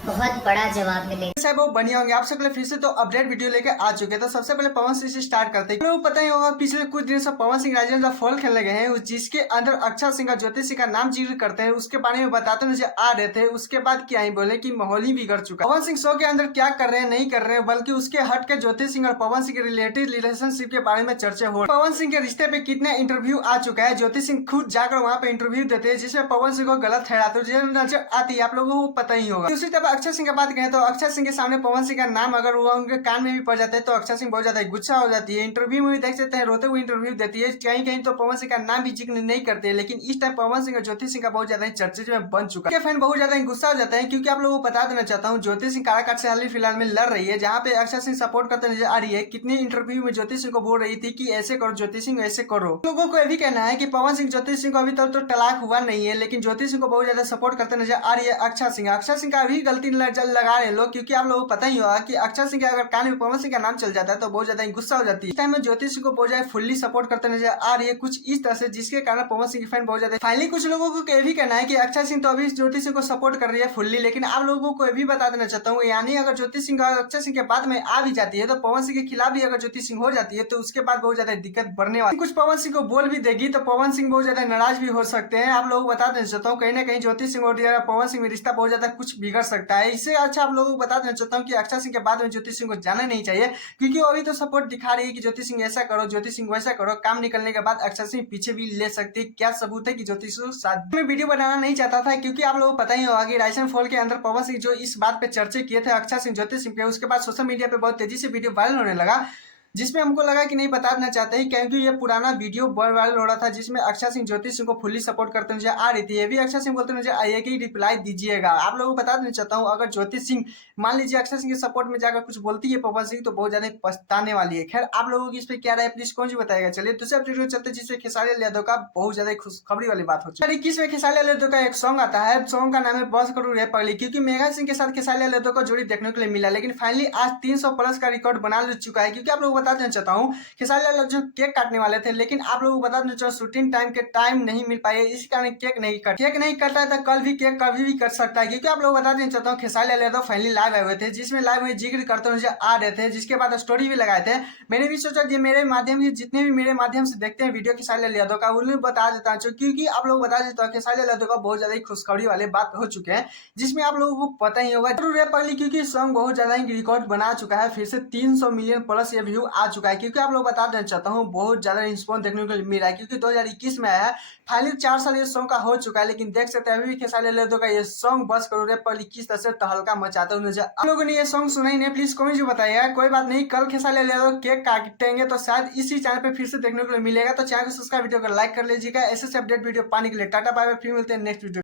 बहुत बड़ा जवाब मिलेगा। साहब वो बढ़िया होंगे। आप सबके लिए फिर से तो अपडेट वीडियो लेके आ चुके हैं। तो सबसे पहले पवन सिंह से स्टार्ट करते हैं। लोग पता ही होगा पिछले कुछ दिनों से पवन सिंह राजेंद्र फॉल खेलने गए हैं, जिसके अंदर अक्षय सिंह का ज्योति सिंह का नाम जिक्र करते हैं, उसके बारे में बताते नजर आ रहे थे। उसके बाद क्या ही बोले कि माहौल ही बिगड़ चुका। पवन सिंह शो के अंदर क्या कर रहे हैं नहीं कर रहे हैं, बल्कि उसके हट के ज्योति सिंह और पवन सिंह के रिलेटेड रिलेशनशिप के बारे में चर्चा हो। पवन सिंह के रिश्ते पे कितने इंटरव्यू आ चुका है, ज्योति सिंह खुद जाकर वहां पे इंटरव्यू देते हैं, जिसमें पवन सिंह को गलत ठहराते नजर आती है। आप लोगों को पता ही होगा। दूसरी तरफ अक्षय सिंह की बात करें तो अक्षय सिंह के सामने पवन सिंह का नाम अगर वो उनके कान में भी पड़ जाता है तो अक्षय सिंह बहुत ज्यादा गुस्सा हो जाती है। इंटरव्यू में भी देख सकते हैं रोते हुए इंटरव्यू देती है। कहीं कहीं तो पवन सिंह का नाम भी जिक्र नहीं करते हैं, लेकिन इस टाइम पवन सिंह और ज्योति सिंह का बहुत ज्यादा चर्चे में बन चुका है। फैन बहुत ज्यादा गुस्सा हो जाता है, क्योंकि आप लोगों को बता देना चाहता हूँ ज्योति सिंह काराकाट से हाल ही फिलहाल में लड़ रही है, जहाँ पे अक्षय सिंह सपोर्ट करते नजर आ रही है। कितने इंटरव्यू में ज्योति सिंह को बोल रही थी कि ऐसे करो ज्योति सिंह ऐसे करो। लोगों को यह भी कहना है कि पवन सिंह ज्योति सिंह को अभी तक तो तलाक हुआ नहीं है, लेकिन ज्योति सिंह को बहुत ज्यादा सपोर्ट करते नजर आ रही है अक्षय सिंह। अक्षय सिंह का भी गलती लगा रहे हैं लोग, क्योंकि आप लोगों को पता ही होगा कि अक्षय सिंह के अगर कान में पवन सिंह का नाम चल जाता है तो बहुत ज्यादा गुस्सा हो जाती है। इस टाइम में ज्योति सिंह को बहुत ज्यादा फुल्ली सपोर्ट करते नजर आ रही है कुछ इस तरह से, जिसके कारण पवन सिंह के फैन बहुत ज्यादा। फाइनली कुछ लोगों को यह भी कहना है कि अक्षय सिंह तो अभी ज्योति सिंह को सपोर्ट कर रही है फुल्ली, लेकिन आप लोगों को यह भी बता देना चाहता हूँ, यानी अगर ज्योति सिंह अक्षय सिंह के बाद में आ भी जाती है तो पवन सिंह के खिलाफ भी अगर ज्योति सिंह हो जाती है तो उसके बाद बहुत ज्यादा दिक्कत बढ़ने वाली। कुछ पवन सिंह को बोल भी देगी तो पवन सिंह बहुत ज्यादा नाराज भी हो सकते हैं। आप लोगों को बता देना चाहता हूँ कहीं ना कहीं ज्योति सिंह और पवन सिंह में रिश्ता बहुत ज्यादा कुछ बिगड़ सकता है। इससे अच्छा आप लोगों को बता देना चाहता हूँ कि अक्षय सिंह के बाद में ज्योति सिंह को जाना नहीं चाहिए, क्योंकि वो अभी तो सपोर्ट दिखा रही है कि ज्योति सिंह ऐसा करो ज्योति सिंह वैसा करो। काम निकलने के बाद अक्षय सिंह पीछे भी ले सकती है। क्या सबूत है कि ज्योति सिंह साथ में वीडियो बनाना नहीं चाहता था, क्योंकि आप लोगों को पता ही होगा कि राइसन फॉल के अंदर पवन सिंह जो इस बात पे चर्चे किए थे अक्षय सिंह ज्योति सिंह के, उसके बाद सोशल मीडिया पे बहुत तेजी से वीडियो वायरल होने लगा, जिसमें हमको लगा कि नहीं बता देना चाहते हैं, क्योंकि ये पुराना वीडियो वायरल हो रहा था जिसमें अक्षय सिंह ज्योति सिंह को फुल्ली सपोर्ट करते नजर आ रही थी। ये भी अक्षय सिंह बोलते नजर आई है कि रिप्लाई दीजिएगा। आप लोगों को बता देना चाहता हूँ अगर ज्योति सिंह मान लीजिए अक्षय सिंह के सपोर्ट में जाकर कुछ बोलती है पवन सिंह तो बहुत ज्यादा पछताने वाली है। खैर आप लोगों की इस पर क्या राय प्लीज कौन जी बताएगा। चलिए दूसरे अपडेट चलते जिसमें खेसारी लाल यादव का बहुत ज्यादा खुशखबरी वाली बात हो चुकी है। 21 में खेसारी लाल यादव का एक सॉन्ग आता है, सॉन्ग का नाम है बस करो रे पगली, क्योंकि मेघा सिंह के साथ खेसारी लाल यादव का जोड़ी देखने के लिए मिला, लेकिन फाइनली आज 300 प्लस का रिकॉर्ड बना चुका है। क्योंकि आप लोगों को बता देना चाहता हूँ खेसारी लाल जो केक काटने वाले थे, लेकिन आप लोगों को बता दें जो शूटिंग टाइम के टाइम नहीं मिल पाए, इस कारण केक नहीं कटा है। तो कल भी केक कभी भी कट सकता है, क्योंकि आप लोग बता देना चाहता हूँ खेसारी लाल यादव फाइनली लाइव आए हुए थे, जिसमें लाइव में जिक्र करते हुए आ रहे थे, जिसके बाद स्टोरी भी लगाए थे। मैंने भी सोचा कि मेरे माध्यम से जितने भी मेरे माध्यम से देखते हैं वीडियो खेसारी लाल यादव का उन्हें बता देता हूँ, क्योंकि आप लोग बता देता हूँ खेसारी लाल यादव का बहुत ज्यादा खुशखबरी वाले बात हो चुके हैं, जिसमें आप लोगों को पता ही होगा रे पगली, क्योंकि सॉन्ग बहुत ज्यादा रिकॉर्ड बना चुका है। फिर से 300 मिलियन प्लस ये व्यू आ चुका है, क्योंकि आप लोग बता देना चाहता हूँ बहुत ज्यादा रिस्पॉन्स देखने को मिल रहा है, क्योंकि 2021 में आया है। फाइनली 4 साल ये सॉन्ग का हो चुका है, लेकिन देख सकते हैं अभी भी खेसारी लाल यादव का ये सॉन्ग बस करो रे पगली किस तरह से तहलका मचाते हुए नजर। आप लोगों ने ये सॉन्ग सुना ही नहीं प्लीज कमेंट में बताइएगा। कोई बात नहीं, कल खेसारी लाल यादव केक काटेंगे तो शायद इसी चैनल पे फिर से देखने को मिलेगा। तो चैनल को सब्सक्राइब, वीडियो को लाइक कर लीजिएगा। ऐसे अपडेट वीडियो पाने के लिए टाटा बाय बाय, फिर मिलते हैं नेक्स्ट वीडियो।